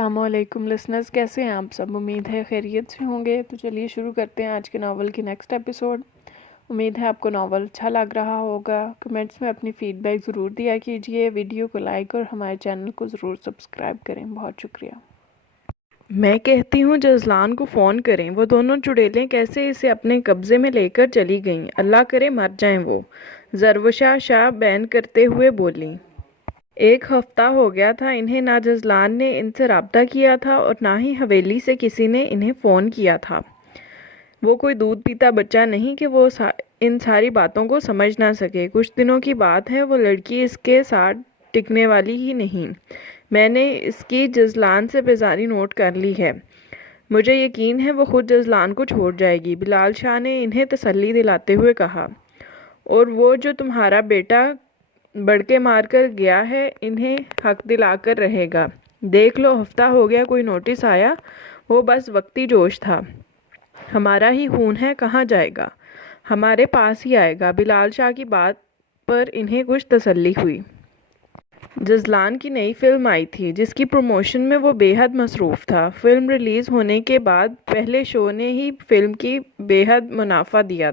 अस्सलामुअलैकुम लिसनर्स, कैसे हैं आप सब। उम्मीद है खैरियत से होंगे। तो चलिए शुरू करते हैं आज के नावल की नेक्स्ट एपिसोड। उम्मीद है आपको नावल अच्छा लग रहा होगा। कमेंट्स में अपनी फ़ीडबैक ज़रूर दिया कीजिए। वीडियो को लाइक और हमारे चैनल को ज़रूर सब्सक्राइब करें। बहुत शुक्रिया। मैं कहती हूँ जजलान को फ़ोन करें। वो दोनों चुड़ैलें कैसे इसे अपने कब्ज़े में लेकर चली गईं। अल्लाह करे मर जाएं वो, ज़रवशा शाह बैन करते हुए बोली। 1 हफ्ता हो गया था इन्हें ना जजलान ने इनसे रब्ता किया था और ना ही हवेली से किसी ने इन्हें फ़ोन किया था। वो कोई दूध पीता बच्चा नहीं कि वो इन सारी बातों को समझ ना सके। कुछ दिनों की बात है, वो लड़की इसके साथ टिकने वाली ही नहीं। मैंने इसकी जजलान से बेजारी नोट कर ली है। मुझे यकीन है वो खुद जजलान को छोड़ जाएगी। बिलाल शाह ने इन्हें तसल्ली दिलाते हुए कहा। और वो जो तुम्हारा बेटा बड़के मार कर गया है, इन्हें हक दिलाकर रहेगा। देख लो, हफ्ता हो गया कोई नोटिस आया? वो बस वक्ती जोश था। हमारा ही खून है, कहाँ जाएगा? हमारे पास ही आएगा। बिलाल शाह की बात पर इन्हें कुछ तसल्ली हुई। जजलान की नई फिल्म आई थी जिसकी प्रमोशन में वो बेहद मसरूफ़ था। फिल्म रिलीज़ होने के बाद पहले शो ने ही फिल्म की बेहद मुनाफा दिया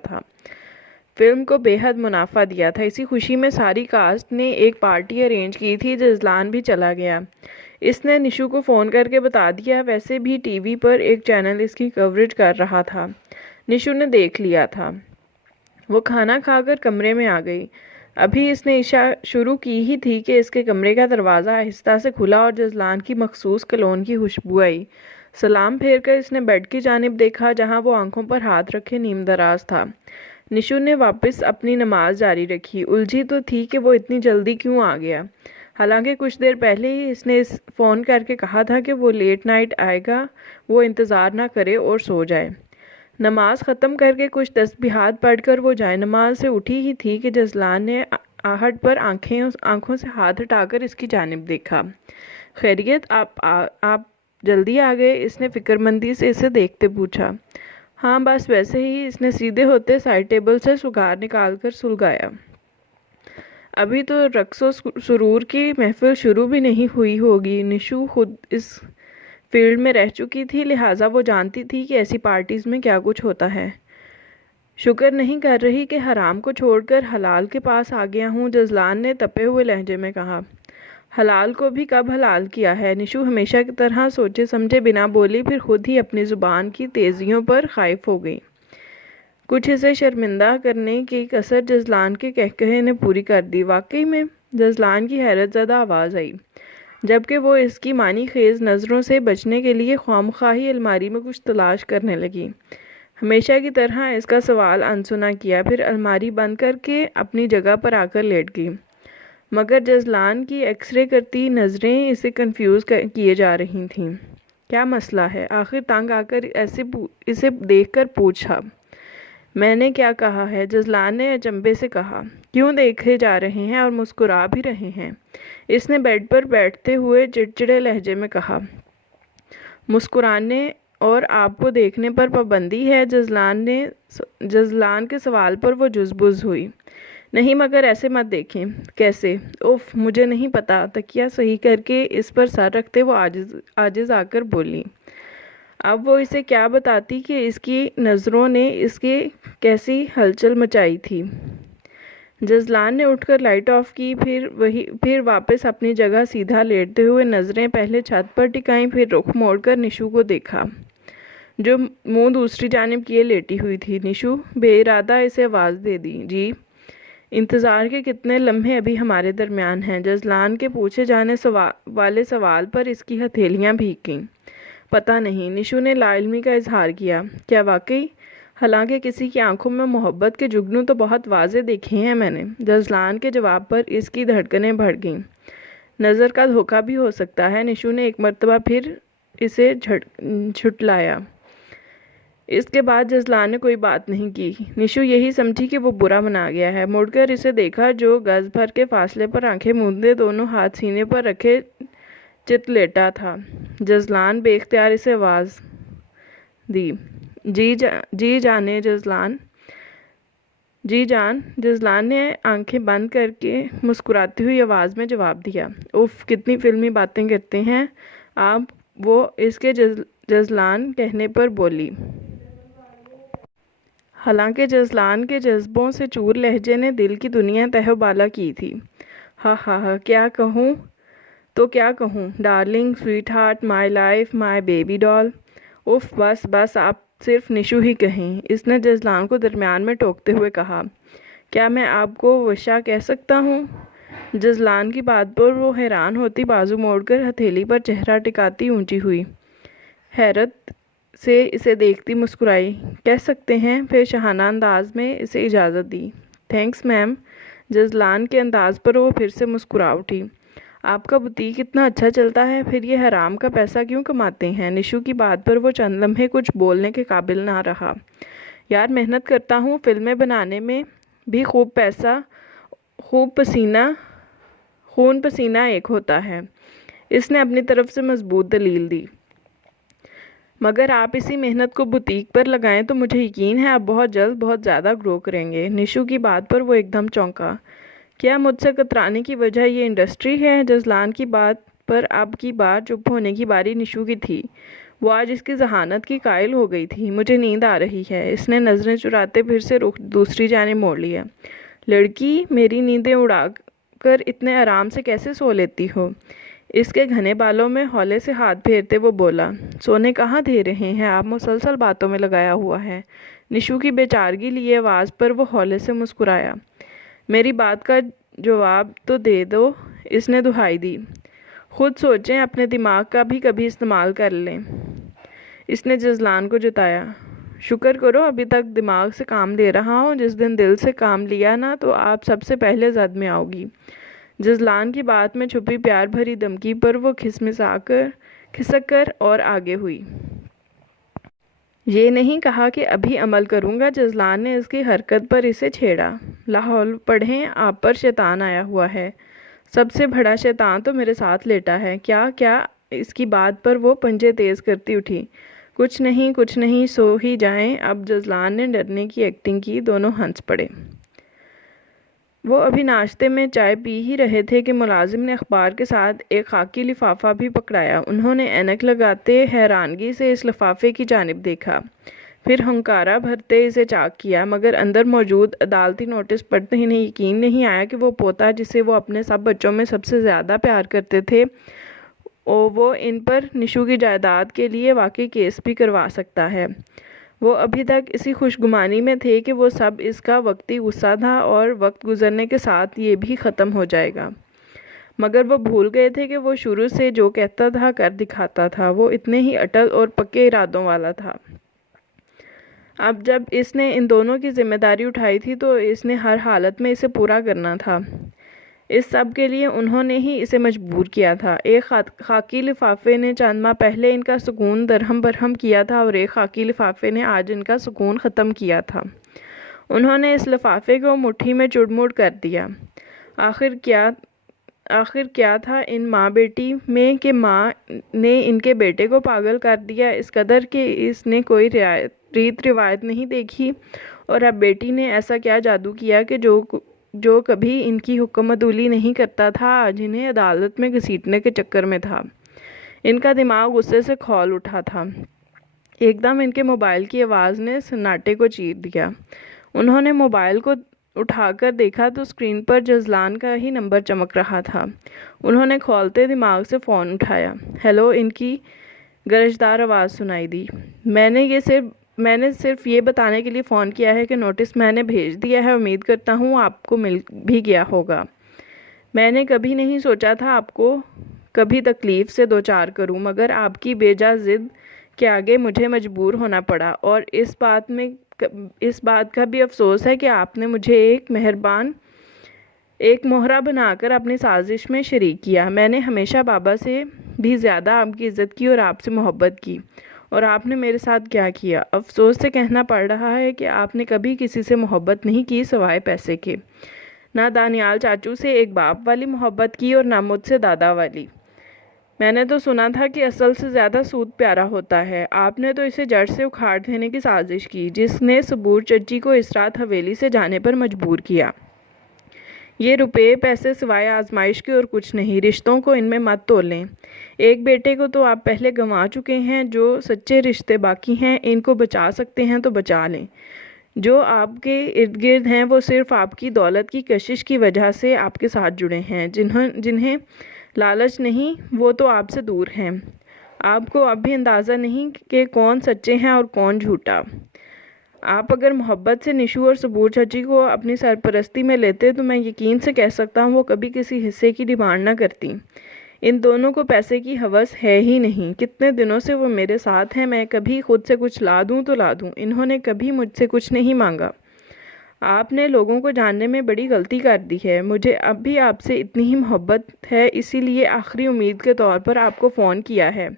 था। इसी खुशी में सारी कास्ट ने एक पार्टी अरेंज की थी। जजलान भी चला गया। इसने निशु को फ़ोन करके बता दिया। वैसे भी टीवी पर एक चैनल इसकी कवरेज कर रहा था। निशु ने देख लिया था। वो खाना खाकर कमरे में आ गई। अभी इसने इशा शुरू की ही थी कि इसके कमरे का दरवाज़ा आहिस्ता से खुला और जजलान की मखसूस कलोन की खुशबू आई। सलाम फेर कर इसने बेड की जानिब देखा जहाँ वो आंखों पर हाथ रखे नीम दराज था। निशु ने वापस अपनी नमाज जारी रखी। उलझी तो थी कि वो इतनी जल्दी क्यों आ गया। हालांकि कुछ देर पहले ही इसने फ़ोन करके कहा था कि वो लेट नाइट आएगा, वो इंतज़ार ना करे और सो जाए। नमाज ख़त्म करके कुछ तस्बीहात पढ़कर वो जाए नमाज से उठी ही थी कि जजलान ने आहट पर आंखों से हाथ हटाकर इसकी जानिब देखा। खैरियत, आप जल्दी आ गए? इसने फ़िक्रमंदी से इसे देखते पूछा। हाँ, बस वैसे ही। इसने सीधे होते साइड टेबल से सुगार निकाल कर सुलगाया। अभी तो रक्सो सुरूर की महफिल शुरू भी नहीं हुई होगी। निशु खुद इस फील्ड में रह चुकी थी, लिहाजा वो जानती थी कि ऐसी पार्टीज़ में क्या कुछ होता है। शुक्र नहीं कर रही कि हराम को छोड़कर हलाल के पास आ गया हूँ, जजलान ने तपे हुए लहजे में कहा। हलाल को भी कब हलाल किया है? निशु हमेशा की तरह सोचे समझे बिना बोली, फिर खुद ही अपनी ज़ुबान की तेज़ियों पर खाइफ हो गई। कुछ इसे शर्मिंदा करने की कसर जजलान के कहकहे ने पूरी कर दी। वाकई में? जजलान की हैरतज़दा आवाज़ आई, जबकि वो इसकी मानी खेज़ नज़रों से बचने के लिए ख्वामख्वाही अलमारी में कुछ तलाश करने लगी। हमेशा की तरह इसका सवाल अनसुना किया, फिर अलमारी बंद करके अपनी जगह पर आकर लेट गई। मगर जजलान की एक्सरे करती नज़रें इसे कंफ्यूज किए जा रही थीं। क्या मसला है? आखिर तंग आकर इसे देखकर पूछा। मैंने क्या कहा है? जजलान ने अचंभे से कहा। क्यों देखे जा रहे हैं और मुस्कुरा भी रहे हैं? इसने बेड पर बैठते हुए चिड़चिड़े लहजे में कहा। मुस्कुराने और आपको देखने पर पाबंदी है? जजलान के सवाल पर वो जुज़बुज़ हुई। नहीं, मगर ऐसे मत देखें। कैसे? उफ, मुझे नहीं पता। तकिया सही करके इस पर सर रखते वो आजिज़ आकर बोली। अब वो इसे क्या बताती कि इसकी नज़रों ने इसके कैसी हलचल मचाई थी। जजलान ने उठकर लाइट ऑफ की, फिर वापस अपनी जगह सीधा लेटते हुए नज़रें पहले छत पर टिकाईं, फिर रुख मोड़कर निशु को देखा जो मुंह दूसरी जानिब किए लेटी हुई थी। निशु बेइरादा इसे आवाज़ दे दी। जी। इंतज़ार के कितने लम्हे अभी हमारे दरमियान हैं? जजलान के पूछे जाने वाले सवाल पर इसकी हथेलियाँ भीग गईं। पता नहीं, निशु ने लाइल्मी का इजहार किया। क्या वाकई? हालांकि किसी की आंखों में मोहब्बत के जुगनू तो बहुत वाजे देखे हैं मैंने। जजलान के जवाब पर इसकी धड़कनें बढ़ गईं। नज़र का धोखा भी हो सकता है। निशु ने एक मर्तबा फिर इसे झुटलाया। इसके बाद जजलान ने कोई बात नहीं की। निशु यही समझी कि वो बुरा मना गया है। मुड़कर इसे देखा जो गज भर के फासले पर आंखें मूंदे दोनों हाथ सीने पर रखे चित लेटा था। जजलान बेख्तियार इसे आवाज़ दी। जी जाने जजलान। जी जान। जजलान ने आंखें बंद करके मुस्कुराती हुई आवाज़ में जवाब दिया। उफ, कितनी फिल्मी बातें करते हैं आप। वो इसके जजलान कहने पर बोली। हालांकि जजलान के जज्बों से चूर लहजे ने दिल की दुनिया तहबाला की थी। हा हा हा, क्या कहूँ तो क्या कहूँ, darling, sweet heart, my life, my baby doll. उफ, बस बस, आप सिर्फ निशु ही कहें, इसने जजलान को दरमियान में टोकते हुए कहा। क्या मैं आपको वशा कह सकता हूँ? जजलान की बात पर वो हैरान होती बाजू मोड़कर हथेली पर चेहरा टिकाती ऊंची हुई, हैरत से इसे देखती मुस्कुराई। कह सकते हैं, फिर शहाना अंदाज में इसे इजाज़त दी। Thanks ma'am. जजलान के अंदाज पर वो फिर से मुस्कुरा उठी। आपका बुटीक इतना अच्छा चलता है, फिर ये हराम का पैसा क्यों कमाते हैं? निशु की बात पर वो चंद लम्हे कुछ बोलने के काबिल ना रहा। यार, मेहनत करता हूँ, फिल्में बनाने में भी खूब पैसा, खूब पसीना, खून पसीना एक होता है। इसने अपनी तरफ से मजबूत दलील दी। मगर आप इसी मेहनत को बुटीक पर लगाएं तो मुझे यकीन है आप बहुत जल्द बहुत ज़्यादा ग्रो करेंगे। निशु की बात पर वो एकदम चौंका। क्या मुझसे कतराने की वजह ये इंडस्ट्री है? जजलान की बात पर अब की बार चुप होने की बारी निशु की थी। वो आज इसकी जहानत की कायल हो गई थी। मुझे नींद आ रही है, इसने नज़रें चुराते फिर से रुख दूसरी जानिब मोड़ लिया। लड़की, मेरी नींदें उड़ा कर इतने आराम से कैसे सो लेती हो? इसके घने बालों में हौले से हाथ फेरते वो बोला। सोने कहाँ दे रहे हैं आप, मुसलसल बातों में लगाया हुआ है। निशु की बेचारगी लिए आवाज़ पर वो हौले से मुस्कुराया। मेरी बात का जवाब तो दे दो, इसने दुहाई दी। खुद सोचें, अपने दिमाग का भी कभी इस्तेमाल कर लें, इसने जजलान को जताया। शुक्र करो अभी तक दिमाग से काम ले रहा हूँ, जिस दिन दिल से काम लिया ना तो आप सबसे पहले जद में आओगी। जजलान की बात में छुपी प्यार भरी धमकी पर वो खिसक कर और आगे हुई। ये नहीं कहा कि अभी अमल करूँगा। जजलान ने इसकी हरकत पर इसे छेड़ा। लाहौल पढ़ें, आप पर शैतान आया हुआ है। सबसे बड़ा शैतान तो मेरे साथ लेटा है। क्या क्या? इसकी बात पर वो पंजे तेज़ करती उठी। कुछ नहीं कुछ नहीं, सो ही जाएं अब। जजलान ने डरने की एक्टिंग की। दोनों हंस पड़े। वो अभी नाश्ते में चाय पी ही रहे थे कि मुलाजिम ने अखबार के साथ एक खाकी लिफाफा भी पकड़ाया। उन्होंने ऐनक लगाते हैरानगी से इस लिफाफे की जानिब देखा, फिर हंकारा भरते इसे चाक किया, मगर अंदर मौजूद अदालती नोटिस पढ़ते ही यकीन नहीं आया कि वो पोता जिसे वो अपने सब बच्चों में सबसे ज़्यादा प्यार करते थे, वो इन पर निशु की जायदाद के लिए वाकई केस भी करवा सकता है। वो अभी तक इसी खुशगुमानी में थे कि वो सब इसका वक्ती गुस्सा था और वक्त गुजरने के साथ ये भी ख़त्म हो जाएगा। मगर वो भूल गए थे कि वो शुरू से जो कहता था कर दिखाता था। वो इतने ही अटल और पक्के इरादों वाला था। अब जब इसने इन दोनों की जिम्मेदारी उठाई थी तो इसने हर हालत में इसे पूरा करना था। इस सब के लिए उन्होंने ही इसे मजबूर किया था। एक खाकी लिफाफे ने चंद माह पहले इनका सुकून दरहम बरहम किया था और एक खाकी लिफाफे ने आज इनका सुकून ख़त्म किया था। उन्होंने इस लिफाफे को मुट्ठी में चुड़मुड़ कर दिया। आखिर क्या था इन माँ बेटी में कि माँ ने इनके बेटे को पागल कर दिया इस कदर कि इसने कोई रीत रिवायत नहीं देखी, और अब बेटी ने ऐसा क्या जादू किया कि जो कभी इनकी हुक्मतुली नहीं करता था आज इन्हें अदालत में घसीटने के चक्कर में था। इनका दिमाग गुस्से से खौल उठा था। एकदम इनके मोबाइल की आवाज़ ने सन्नाटे को चीर दिया। उन्होंने मोबाइल को उठाकर देखा तो स्क्रीन पर जजलान का ही नंबर चमक रहा था। उन्होंने खौलते दिमाग से फ़ोन उठाया। हेलो, इनकी गरजदार आवाज़ सुनाई दी। मैंने सिर्फ ये बताने के लिए फ़ोन किया है कि नोटिस मैंने भेज दिया है। उम्मीद करता हूँ आपको मिल भी गया होगा। मैंने कभी नहीं सोचा था आपको कभी तकलीफ़ से दो चार करूँ, मगर आपकी बेजा ज़िद के आगे मुझे मजबूर होना पड़ा, और इस बात का भी अफसोस है कि आपने मुझे एक मोहरा बनाकर अपनी साजिश में शरीक किया। मैंने हमेशा बाबा से भी ज़्यादा आपकी इज़्ज़त की और आपसे मोहब्बत की, और आपने मेरे साथ क्या किया? अफसोस से कहना पड़ रहा है कि आपने कभी किसी से मोहब्बत नहीं की सिवाय पैसे के। ना दानियाल चाचू से एक बाप वाली मोहब्बत की और ना मुझसे दादा वाली। मैंने तो सुना था कि असल से ज़्यादा सूद प्यारा होता है। आपने तो इसे जड़ से उखाड़ देने की साजिश की, जिसने सबूर चच्ची को इस रात हवेली से जाने पर मजबूर किया। ये रुपये पैसे सिवाय आजमाइश के और कुछ नहीं। रिश्तों को इनमें मत तोलें। एक बेटे को तो आप पहले गंवा चुके हैं। जो सच्चे रिश्ते बाकी हैं इनको बचा सकते हैं तो बचा लें। जो आपके इर्द गिर्द हैं वो सिर्फ आपकी दौलत की कशिश की वजह से आपके साथ जुड़े हैं। जिन्हें लालच नहीं वो तो आपसे दूर हैं। आपको अब भी अंदाज़ा नहीं कि कौन सच्चे हैं और कौन झूठा। आप अगर मोहब्बत से निशु और सबूर चाची को अपनी सरपरस्ती में लेते तो मैं यकीन से कह सकता हूँ वो कभी किसी हिस्से की डिमांड ना करती। इन दोनों को पैसे की हवस है ही नहीं। कितने दिनों से वो मेरे साथ हैं। मैं कभी खुद से कुछ ला दूँ तो ला दूँ। इन्होंने कभी मुझसे कुछ नहीं मांगा। आपने लोगों को जानने में बड़ी गलती कर दी है। मुझे अब भी आपसे इतनी ही मोहब्बत है, इसीलिए आखिरी उम्मीद के तौर पर आपको फ़ोन किया है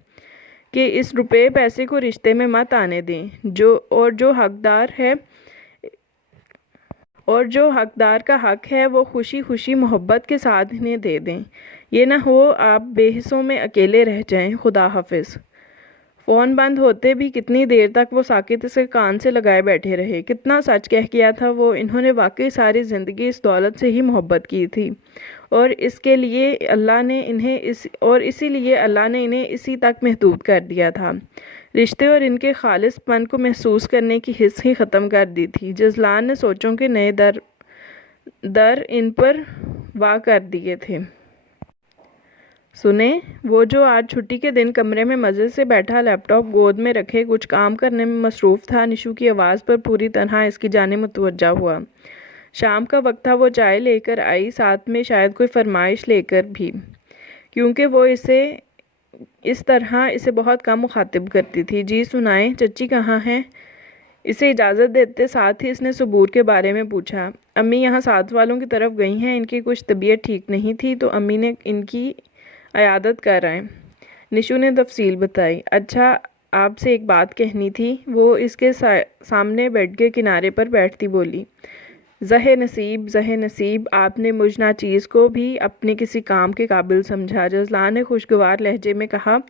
कि इस रुपए पैसे को रिश्ते में मत आने दें। जो हकदार का हक है वो खुशी खुशी मोहब्बत के साथ इन्हें दे दें। ये ना हो आप बेहिस्सों में अकेले रह जाएं। खुदा हाफिज़। फ़ोन बंद होते भी कितनी देर तक वो साकित से कान से लगाए बैठे रहे। कितना सच कह गया था वो। इन्होंने वाकई सारी ज़िंदगी इस दौलत से ही मोहब्बत की थी और इसीलिए अल्लाह ने इन्हें इसी तक महदूद कर दिया था। रिश्ते और इनके खालिसपन को महसूस करने की हिस्स ही ख़त्म कर दी थी। जज़लान ने सोचों के नए दर इन पर वाह कर दिए थे। सुने, वो जो आज छुट्टी के दिन कमरे में मज़े से बैठा लैपटॉप गोद में रखे कुछ काम करने में मसरूफ़ था, निशु की आवाज़ पर पूरी तरह इसकी जानिब मुतवज्जा हुआ। शाम का वक्त था। वो चाय लेकर आई, साथ में शायद कोई फरमाइश लेकर भी, क्योंकि वो इस तरह इसे बहुत कम मुखातिब करती थी। जी सुनाएं, चच्ची कहाँ हैं? इसे इजाज़त देते साथ ही इसने सबूर के बारे में पूछा। अम्मी यहाँ साथ वालों की तरफ गई हैं, इनकी कुछ तबीयत ठीक नहीं थी तो अम्मी ने इनकी अयादत कर आए। निशु ने तफसील बताई। अच्छा, आपसे एक बात कहनी थी। वो इसके सामने बेड के किनारे पर बैठती बोली। ज़हे नसीब, आपने मुझ नाचीज़ को भी अपने किसी काम के काबिल समझा। जज़लान ने खुशगवार लहजे में कहा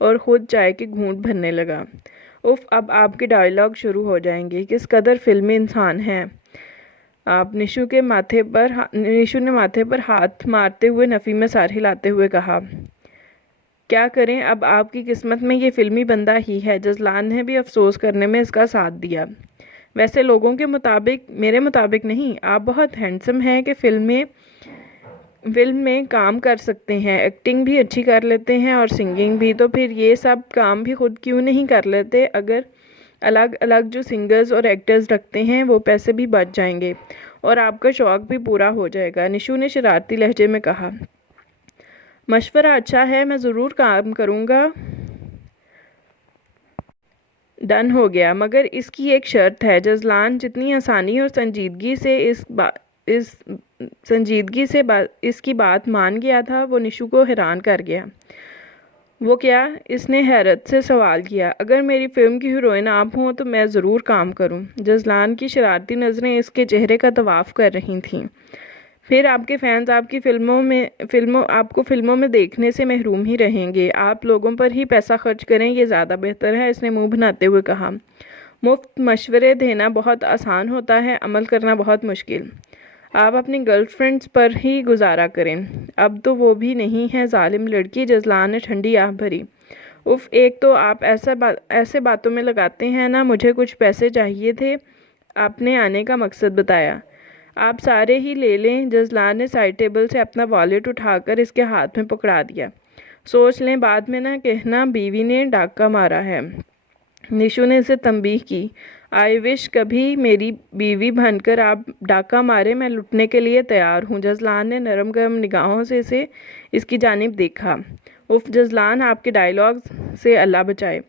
और ख़ुद चाय के घूंट भरने लगा। उफ़, अब आपके डायलॉग शुरू हो जाएंगे। किस कदर फिल्मी इंसान हैं आप। निशु ने माथे पर हाथ मारते हुए नफ़ी में सर हिलाते हुए कहा। क्या करें, अब आपकी किस्मत में ये फिल्मी बंदा ही है। जज़लान ने भी अफसोस करने में इसका साथ दिया। वैसे लोगों के मुताबिक, मेरे मुताबिक नहीं, आप बहुत हैंडसम हैं कि फिल्म में काम कर सकते हैं। एक्टिंग भी अच्छी कर लेते हैं और सिंगिंग भी। तो फिर ये सब काम भी खुद क्यों नहीं कर लेते? अगर अलग अलग जो सिंगर्स और एक्टर्स रखते हैं वो पैसे भी बच जाएंगे और आपका शौक़ भी पूरा हो जाएगा। निशु ने शरारती लहजे में कहा। मशवरा अच्छा है, मैं ज़रूर काम करूँगा। डन हो गया, मगर इसकी एक शर्त है। जज़लान जितनी आसानी और संजीदगी से इसकी बात मान गया था वो निशु को हैरान कर गया। वो क्या? इसने हैरत से सवाल किया। अगर मेरी फिल्म की हीरोइन आप हों तो मैं ज़रूर काम करूं। जज़लान की शरारती नज़रें इसके चेहरे का तवाफ़ कर रही थीं। फिर आपके फैंस आपको फिल्मों में देखने से महरूम ही रहेंगे। आप लोगों पर ही पैसा खर्च करें, ये ज़्यादा बेहतर है, इसने मुंह बनाते हुए कहा। मुफ्त मशवरे देना बहुत आसान होता है, अमल करना बहुत मुश्किल। आप अपनी गर्लफ्रेंड्स पर ही गुजारा करें। अब तो वो भी नहीं है, जालिम लड़की। जज़लान ने ठंडी आह भरी। उफ़, एक तो आप ऐसे बातों में लगाते हैं ना। मुझे कुछ पैसे चाहिए थे, आपने आने का मकसद बताया। आप सारे ही ले लें। जज़लान ने साइड टेबल से अपना वॉलेट उठाकर इसके हाथ में पकड़ा दिया। सोच लें, बाद में ना कहना बीवी ने डाका मारा है। निशु ने इसे तंबीह की। आई विश कभी मेरी बीवी बनकर आप डाका मारे, मैं लुटने के लिए तैयार हूँ। जज़लान ने नरम गरम निगाहों से इसकी जानिब देखा। उफ़ जज़लान, आपके डायलॉग से अल्लाह बचाए।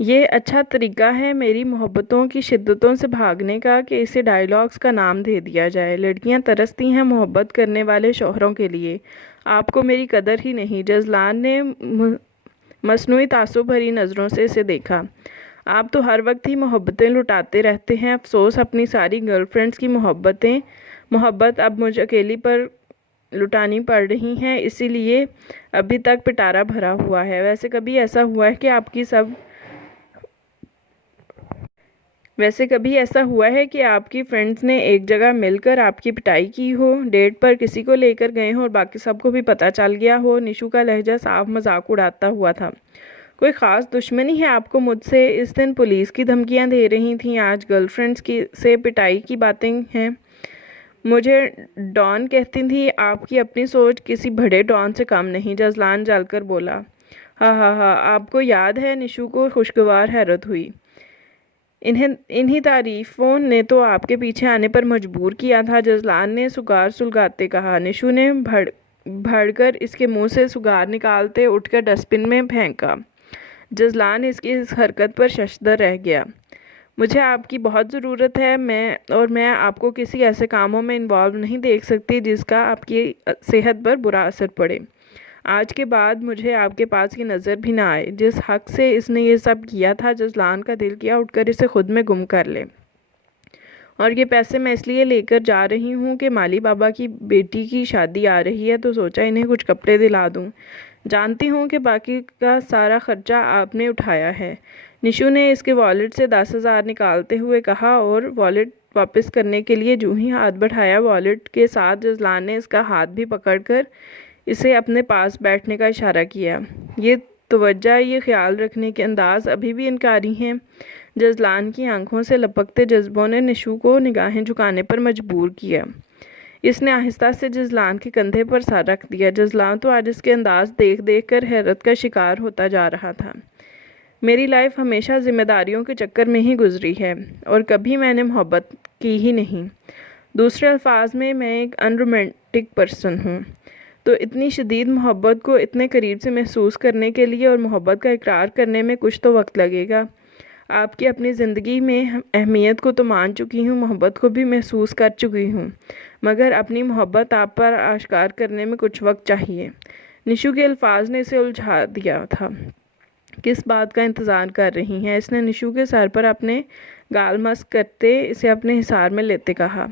ये अच्छा तरीका है मेरी मोहब्बतों की शिद्दतों से भागने का कि इसे डायलॉग्स का नाम दे दिया जाए। लड़कियां तरसती हैं मोहब्बत करने वाले शौहरों के लिए। आपको मेरी कदर ही नहीं। जज़लान ने मसनूई तासुब भरी नज़रों से इसे देखा। आप तो हर वक्त ही मोहब्बतें लुटाते रहते हैं। अफसोस, अपनी सारी गर्लफ्रेंड्स की मोहब्बत अब मुझ अकेली पर लुटानी पड़ रही हैं, इसीलिए अभी तक पिटारा भरा हुआ है। वैसे कभी ऐसा हुआ है कि वैसे कभी ऐसा हुआ है कि आपकी फ्रेंड्स ने एक जगह मिलकर आपकी पिटाई की हो, डेट पर किसी को लेकर गए हों और बाकी सबको भी पता चल गया हो? निशु का लहजा साफ मजाक उड़ाता हुआ था। कोई ख़ास दुश्मनी है आपको मुझसे? इस दिन पुलिस की धमकियां दे रही थीं, आज गर्लफ्रेंड्स की से पिटाई की बातें हैं। मुझे डॉन कहती थी। आपकी अपनी सोच किसी बड़े डॉन से कम नहीं, जजलान जलकर बोला। हा, आपको याद है? निशु को खुशगवार हैरत हुई। इन्हीं तारीफों ने तो आपके पीछे आने पर मजबूर किया था, जजलान ने सुगार सुलगाते कहा। निशु ने भड़कर इसके मुंह से सुगार निकालते उठकर डस्टबिन में फेंका। जजलान इसकी इस हरकत पर शशदर रह गया। मुझे आपकी बहुत ज़रूरत है, मैं आपको किसी ऐसे कामों में इन्वॉल्व नहीं देख सकती जिसका आपकी सेहत पर बुरा असर पड़े। आज के बाद मुझे आपके पास की नज़र भी ना आए। जिस हक से इसने ये सब किया था, जजलान का दिल किया उठकर इसे खुद में गुम कर ले। और ये पैसे मैं इसलिए लेकर जा रही हूँ कि माली बाबा की बेटी की शादी आ रही है, तो सोचा इन्हें कुछ कपड़े दिला दूँ। जानती हूँ कि बाकी का सारा खर्चा आपने उठाया है। निशु ने इसके वॉलेट से 10,000 निकालते हुए कहा और वॉलेट वापस करने के लिए जूं ही हाथ बढ़ाया, वॉलेट के साथ जजलान ने इसका हाथ भी पकड़कर इसे अपने पास बैठने का इशारा किया। ये तवज्जो, ये ख्याल रखने के अंदाज अभी भी इनकारी हैं। जजलान की आंखों से लपकते जज्बों ने निशु को निगाहें झुकाने पर मजबूर किया। इसने आहिस्ता से जजलान के कंधे पर सर रख दिया। जजलान तो आज इसके अंदाज देख देख कर हैरत का शिकार होता जा रहा था। मेरी लाइफ हमेशा जिम्मेदारियों के चक्कर में ही गुजरी है और कभी मैंने मोहब्बत की ही नहीं। दूसरे अल्फाज में, मैं एक अनरोमांटिक पर्सन हूँ। तो इतनी शदीद मोहब्बत को इतने करीब से महसूस करने के लिए और मोहब्बत का इकरार करने में कुछ तो वक्त लगेगा। आपकी अपनी ज़िंदगी में अहमियत को तो मान चुकी हूँ, मोहब्बत को भी महसूस कर चुकी हूँ, मगर अपनी मोहब्बत आप पर आश्कार करने में कुछ वक्त चाहिए। निशु के अल्फाज ने इसे उलझा दिया था। किस बात का इंतज़ार कर रही हैं? इसने निशु के सर पर अपने गाल मस्क करते इसे अपने हिसार में लेते कहा।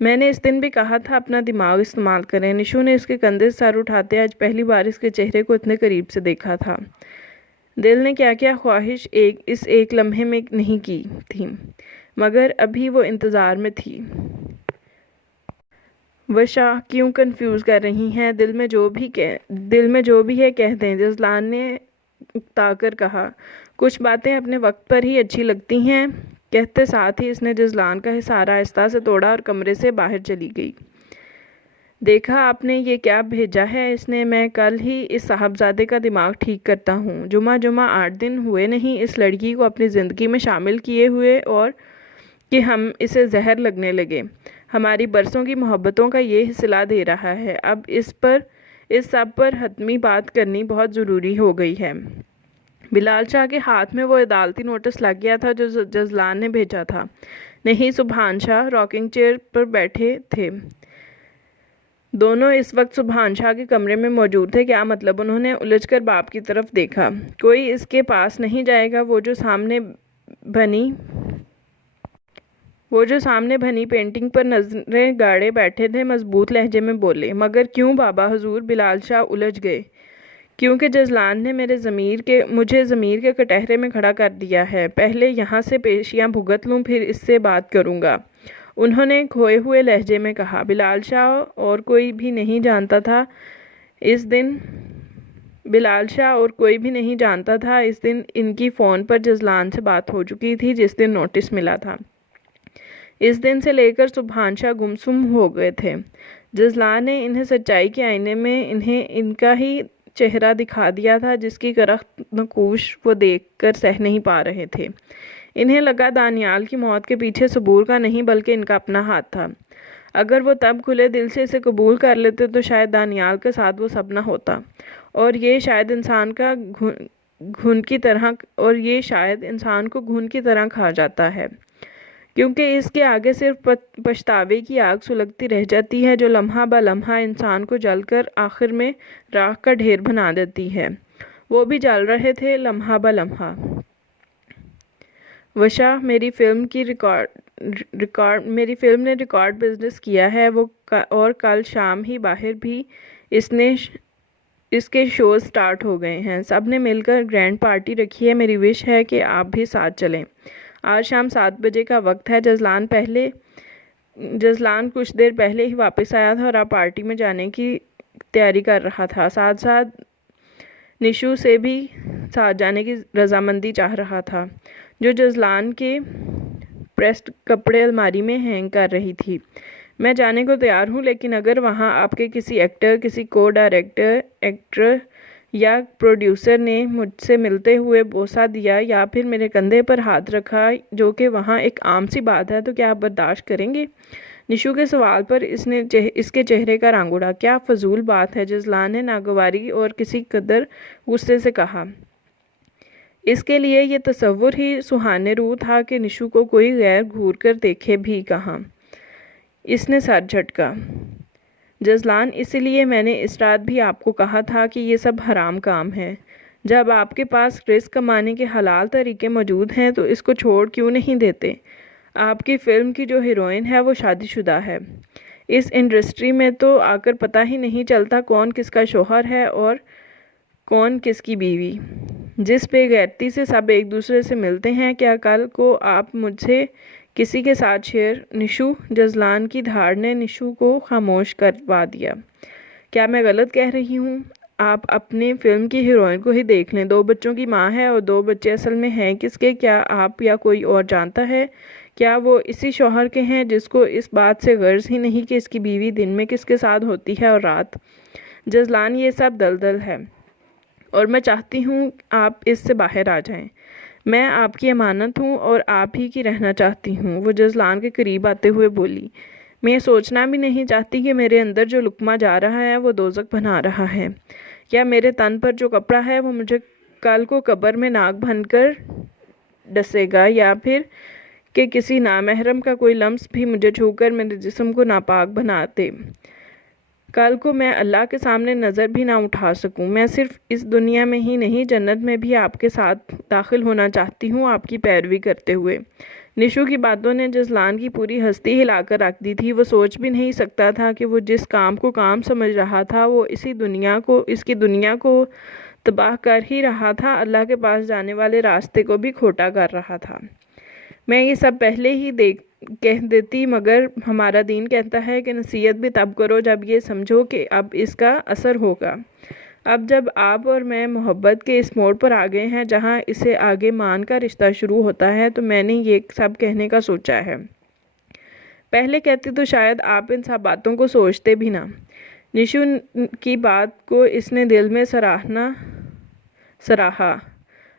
मैंने इस दिन भी कहा था अपना दिमाग इस्तेमाल करें। निशु ने इसके कंधे से सर उठाते आज पहली बार इसके चेहरे को इतने करीब से देखा था। दिल ने क्या क्या ख्वाहिश इस एक लम्हे में नहीं की थी, मगर अभी वो इंतज़ार में थी। वशा क्यों कंफ्यूज कर रही हैं? दिल में जो भी है कह दें, जजलान ने उकताकर कहा। कुछ बातें अपने वक्त पर ही अच्छी लगती हैं। कहते साथ ही इसने जजलान का हिसार आहिस्ता से तोड़ा और कमरे से बाहर चली गई। देखा आपने ये क्या भेजा है इसने? मैं कल ही इस साहबजादे का दिमाग ठीक करता हूँ। जुमा 8 दिन हुए नहीं इस लड़की को अपनी ज़िंदगी में शामिल किए हुए और कि हम इसे जहर लगने लगे। हमारी बरसों की मोहब्बतों का ये सिला दे रहा है। अब इस सब पर हतमी बात करनी बहुत ज़रूरी हो गई है। बिलाल शाह के हाथ में वो अदालती नोटिस लग गया था जो जजलान ने भेजा था। नहीं, सुभान शाह रॉकिंग चेयर पर बैठे थे। दोनों इस वक्त सुभान शाह के कमरे में मौजूद थे। क्या मतलब? उन्होंने उलझकर बाप की तरफ देखा। कोई इसके पास नहीं जाएगा। वो जो सामने बनी पेंटिंग पर नजरें गाड़े बैठे थे, मजबूत लहजे में बोले। मगर क्यों बाबा हुजूर? बिलाल शाह उलझ गए। क्योंकि जजलान ने मुझे ज़मीर के कटहरे में खड़ा कर दिया है। पहले यहाँ से पेशियाँ भुगत लूँ, फिर इससे बात करूँगा, उन्होंने खोए हुए लहजे में कहा। बिलाल शाह और कोई भी नहीं जानता था इस दिन इनकी फ़ोन पर जजलान से बात हो चुकी थी जिस दिन नोटिस मिला था। इस दिन से लेकर सुभान शाह गुमसुम हो गए थे। जजलान ने इन्हें सच्चाई के आईने में इनका ही चेहरा दिखा दिया था जिसकी करख्त नकूश वो देखकर सह नहीं पा रहे थे। इन्हें लगा दानियाल की मौत के पीछे सबूर का नहीं बल्कि इनका अपना हाथ था। अगर वो तब खुले दिल से इसे कबूल कर लेते तो शायद दानियाल के साथ वो सब ना होता और ये शायद इंसान को घुन की तरह खा जाता है, क्योंकि इसके आगे सिर्फ पछतावे की आग सुलगती रह जाती है जो लम्हा ब लम्हा इंसान को जलकर आखिर में राख का ढेर बना देती है। वो भी जल रहे थे लम्हा ब लम्हा। वशा, मेरी फिल्म ने रिकॉर्ड बिजनेस किया है और कल शाम ही बाहर भी इसके शोज स्टार्ट हो गए हैं। सब ने मिलकर ग्रैंड पार्टी रखी है। मेरी विश है कि आप भी साथ चलें। आज शाम 7 बजे का वक्त है। जजलान कुछ देर पहले ही वापस आया था और अब पार्टी में जाने की तैयारी कर रहा था। साथ साथ निशु से भी साथ जाने की रजामंदी चाह रहा था, जो जजलान के प्रेस्ड कपड़े अलमारी में हैंग कर रही थी। मैं जाने को तैयार हूँ, लेकिन अगर वहाँ आपके किसी एक्टर, किसी को डायरेक्टर, एक्टर या प्रोड्यूसर ने मुझसे मिलते हुए बोसा दिया या फिर मेरे कंधे पर हाथ रखा, जो कि वहाँ एक आम सी बात है, तो क्या आप बर्दाश्त करेंगे? निशु के सवाल पर इसके चेहरे का रंग उड़ा। क्या फजूल बात है, जजलान ने नागवारी और किसी कदर गुस्से से कहा। इसके लिए ये तसव्वुर ही सुहाने रूह था कि निशु को कोई गैर घूर कर देखे भी कहाँ। इसने सर झटका। जजलान, इसलिए मैंने इस रात भी आपको कहा था कि ये सब हराम काम है। जब आपके पास रिस्क कमाने के हलाल तरीके मौजूद हैं तो इसको छोड़ क्यों नहीं देते? आपकी फ़िल्म की जो हीरोइन है वो शादीशुदा है। इस इंडस्ट्री में तो आकर पता ही नहीं चलता कौन किसका शौहर है और कौन किसकी बीवी। जिस बेगैरती से सब एक दूसरे से मिलते हैं, क्या कल को आप मुझसे किसी के साथ शेयर? निशु, जजलान की धाड़ ने निशु को खामोश करवा दिया। क्या मैं गलत कह रही हूँ? आप अपने फिल्म की हीरोइन को ही देख लें। 2 बच्चों की माँ है और 2 बच्चे असल में हैं किसके? क्या आप या कोई और जानता है? क्या वो इसी शौहर के हैं जिसको इस बात से गर्ज ही नहीं कि इसकी बीवी दिन में किसके साथ होती है और रात? जजलान, ये सब दलदल है और मैं चाहती हूँ आप इससे बाहर आ जाएं। मैं आपकी अमानत हूँ और आप ही की रहना चाहती हूँ। वो जजलान के करीब आते हुए बोली। मैं सोचना भी नहीं चाहती कि मेरे अंदर जो लुकमा जा रहा है वो दोज़ख बना रहा है, या मेरे तन पर जो कपड़ा है वो मुझे कल को कब्र में नाक बनकर डसेगा, या फिर कि किसी नामहरम का कोई लम्स भी मुझे छूकर मेरे जिस्म को नापाक बना दे। कल को मैं अल्लाह के सामने नज़र भी ना उठा सकूं। मैं सिर्फ इस दुनिया में ही नहीं, जन्नत में भी आपके साथ दाखिल होना चाहती हूं, आपकी पैरवी करते हुए। निशु की बातों ने जजलान की पूरी हस्ती हिलाकर रख दी थी। वो सोच भी नहीं सकता था कि वो जिस काम को काम समझ रहा था वो इसकी दुनिया को तबाह कर ही रहा था, अल्लाह के पास जाने वाले रास्ते को भी खोटा कर रहा था। मैं ये सब पहले ही कह देती, मगर हमारा दीन कहता है कि नसीहत भी तब करो जब ये समझो कि अब इसका असर होगा। अब जब आप और मैं मोहब्बत के इस मोड़ पर आ गए हैं जहाँ इसे आगे मान का रिश्ता शुरू होता है, तो मैंने ये सब कहने का सोचा है। पहले कहते तो शायद आप इन सब बातों को सोचते भी ना। निशु की बात को इसने दिल में सराहा।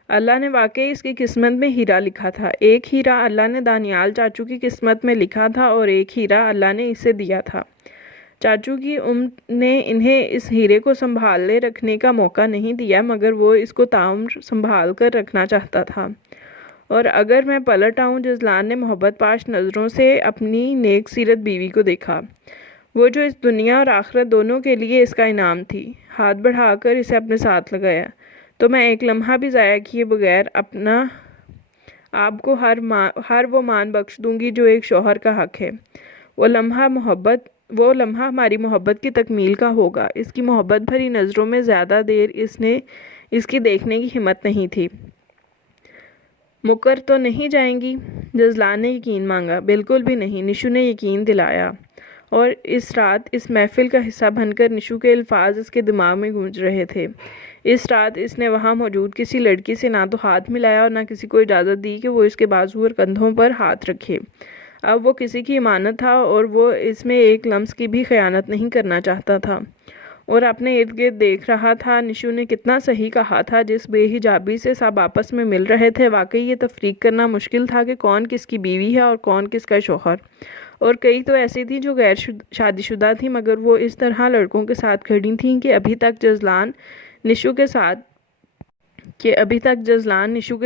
अल्लाह ने वाकई इसकी किस्मत में हीरा लिखा था। एक हीरा अल्लाह ने दानियाल चाचू की किस्मत में लिखा था और एक हीरा अल्लाह ने इसे दिया था। चाचू की उम्र ने इन्हें इस हीरे को संभाले रखने का मौका नहीं दिया, मगर वो इसको ताउम्र संभाल कर रखना चाहता था। और अगर मैं पलट आऊँ, जजलान ने मोहब्बत पाश नज़रों से अपनी नेक सीरत बीवी को देखा, वो जो इस दुनिया और आखिरत दोनों के लिए इसका इनाम थी। हाथ बढ़ाकर इसे अपने साथ लगाया। तो मैं एक लम्हा भी ज़ाया किए बगैर अपना आपको हर वो मान बख्श दूंगी जो एक शौहर का हक है। वो लम्हा हमारी मोहब्बत की तकमील का होगा। इसकी मोहब्बत भरी नज़रों में ज़्यादा देर इसकी देखने की हिम्मत नहीं थी। मुकर तो नहीं जाएंगी? जजलान ने यकीन मांगा। बिल्कुल भी नहीं, निशु ने यकीन दिलाया। और इस रात इस महफिल का हिस्सा बनकर निशु के अल्फाज इसके दिमाग में गूंज रहे थे। इस रात इसने वहाँ मौजूद किसी लड़की से ना तो हाथ मिलाया और ना किसी को इजाज़त दी कि वो इसके बाजू और कंधों पर हाथ रखे। अब वो किसी की इमानत था और वो इसमें एक लम्स की भी खयानत नहीं करना चाहता था और अपने इर्द गिर्द देख रहा था। निशु ने कितना सही कहा था, जिस बेहिजाबी से सब आपस में मिल रहे थे, वाकई ये तफरीक करना मुश्किल था कि कौन किसकी बीवी है और कौन किसका शौहर। और कई तो ऐसी थी जो गैर शादीशुदा थी, मगर वो इस तरह लड़कों के साथ खड़ी थीं कि अभी तक जजलान निशु के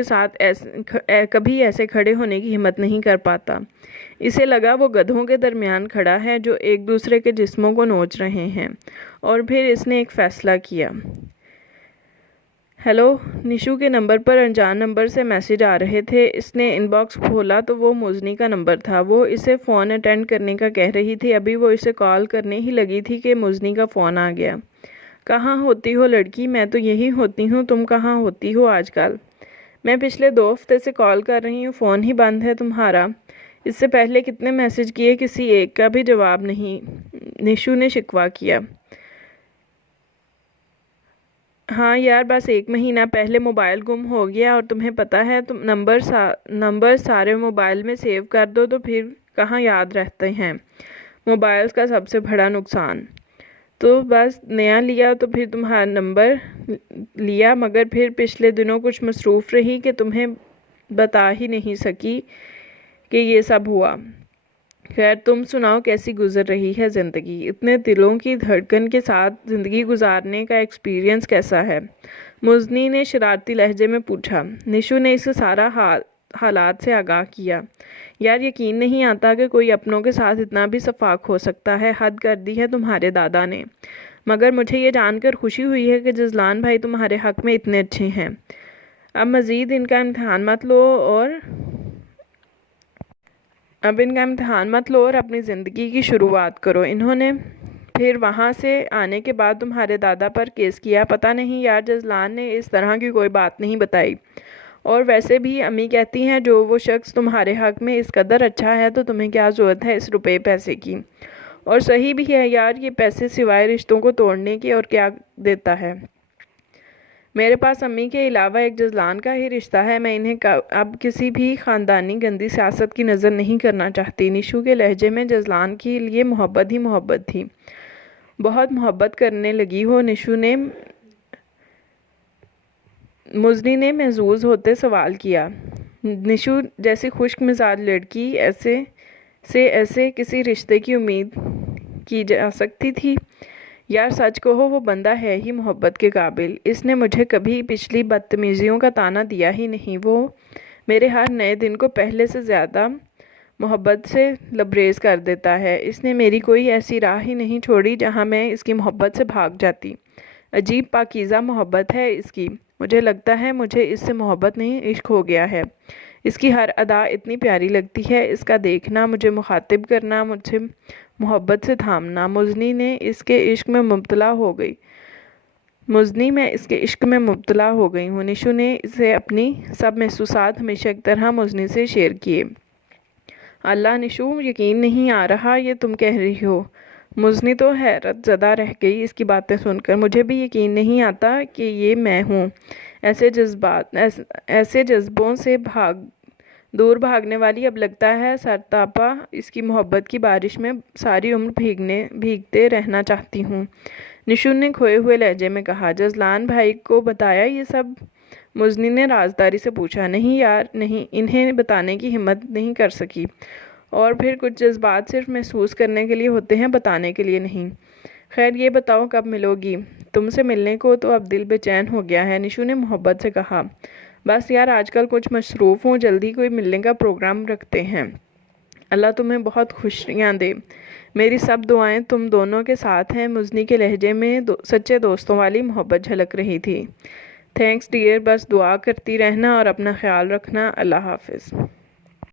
साथ कभी ऐसे खड़े होने की हिम्मत नहीं कर पाता। इसे लगा वो गधों के दरमियान खड़ा है जो एक दूसरे के जिस्मों को नोच रहे हैं। और फिर इसने एक फ़ैसला किया। हेलो, निशु के नंबर पर अनजान नंबर से मैसेज आ रहे थे। इसने इनबॉक्स खोला तो वो मुजनी का नंबर था। वो इसे फ़ोन अटेंड करने का कह रही थी। अभी वो इसे कॉल करने ही लगी थी कि मुजनी का फ़ोन आ गया। कहाँ होती हो लड़की? मैं तो यही होती हूँ, तुम कहाँ होती हो आजकल? मैं पिछले 2 हफ्ते से कॉल कर रही हूँ, फ़ोन ही बंद है तुम्हारा। इससे पहले कितने मैसेज किए, किसी एक का भी जवाब नहीं, निशु ने शिकवा किया। हाँ यार, बस 1 महीना पहले मोबाइल गुम हो गया और तुम्हें पता है तुम नंबर सारे मोबाइल में सेव कर दो तो फिर कहाँ याद रहते हैं। मोबाइल्स का सबसे बड़ा नुकसान। तो बस नया लिया तो फिर तुम्हारा नंबर लिया, मगर फिर पिछले दिनों कुछ मसरूफ़ रही कि तुम्हें बता ही नहीं सकी कि ये सब हुआ। खैर, तुम सुनाओ, कैसी गुजर रही है ज़िंदगी? इतने दिलों की धड़कन के साथ ज़िंदगी गुजारने का एक्सपीरियंस कैसा है? मुज़नी ने शरारती लहजे में पूछा। निशु ने इसे सारा हालात से आगाह किया। यार, यकीन नहीं आता कि कोई अपनों के साथ इतना भी शफाक हो सकता है। हद कर दी है तुम्हारे दादा ने। मगर मुझे ये जानकर खुशी हुई है कि जज़लान भाई तुम्हारे हक़ में इतने अच्छे हैं। अब मज़ीद इनका इम्तहान मत लो और अपनी ज़िंदगी की शुरुआत करो। इन्होंने फिर वहाँ से आने के बाद तुम्हारे दादा पर केस किया। पता नहीं यार, जज़लान ने इस तरह की कोई बात नहीं बताई। और वैसे भी अम्मी कहती हैं जो वो शख्स तुम्हारे हक़ में इस कदर अच्छा है तो तुम्हें क्या ज़रूरत है इस रुपए पैसे की। और सही भी है यार, ये पैसे सिवाय रिश्तों को तोड़ने के और क्या देता है। मेरे पास अम्मी के अलावा एक जज़लान का ही रिश्ता है। मैं इन्हें अब किसी भी ख़ानदानी गंदी सियासत की नज़र नहीं करना चाहती। निशु के लहजे में जज़लान के लिए मोहब्बत ही मोहब्बत थी। बहुत मोहब्बत करने लगी हो निशु ने। मुज़नी ने महजूज़ होते सवाल किया। निशु जैसी खुश्क मिजाज लड़की ऐसे किसी रिश्ते की उम्मीद की जा सकती थी? यार, सच कहो, वो बंदा है ही मोहब्बत के काबिल। इसने मुझे कभी पिछली बदतमीज़ियों का ताना दिया ही नहीं। वो मेरे हर नए दिन को पहले से ज़्यादा मोहब्बत से लबरेज़ कर देता है। इसने मेरी कोई ऐसी राह ही नहीं छोड़ी जहाँ मैं इसकी मोहब्बत से भाग जाती। अजीब पाकीज़ा मोहब्बत है इसकी। मुझे लगता है मुझे इससे मोहब्बत नहीं, इश्क हो गया है। इसकी हर अदा इतनी प्यारी लगती है। इसका देखना, मुझे मुखातिब करना, मुझे मोहब्बत से थामना। मुज़नी में इसके इश्क में मुब्तला हो गई हूँ। निशु ने इसे अपनी सब महसूसात हमेशा एक तरह मुज़नी से शेयर किए। अल्लाह निशु, यकीन नहीं आ रहा ये तुम कह रही हो। मुज़नी तो हैरत ज़दा रह गई इसकी बातें सुनकर। मुझे भी यकीन नहीं आता कि ये मैं हूँ। ऐसे जज्बों से दूर भागने वाली अब लगता है सरतापा इसकी मोहब्बत की बारिश में सारी उम्र भीगते रहना चाहती हूँ। निशु ने खोए हुए लहजे में कहा। जज़लान भाई को बताया ये सब? मुज़नी ने राजदारी से पूछा। नहीं यार नहीं, इन्हें बताने की हिम्मत नहीं कर सकी। और फिर कुछ जज्बात सिर्फ महसूस करने के लिए होते हैं, बताने के लिए नहीं। खैर, ये बताओ कब मिलोगी? तुमसे मिलने को तो अब दिल बेचैन हो गया है, निशु ने मोहब्बत से कहा। बस यार, आजकल कुछ मसरूफ़ हूँ, जल्दी कोई मिलने का प्रोग्राम रखते हैं। अल्लाह तुम्हें बहुत खुशियाँ दे। मेरी सब दुआएं तुम दोनों के साथ हैं। मुज़नी के लहजे में सच्चे दोस्तों वाली मोहब्बत झलक रही थी। थैंक्स डियर, बस दुआ करती रहना और अपना ख्याल रखना। अल्लाह हाफ़िज़।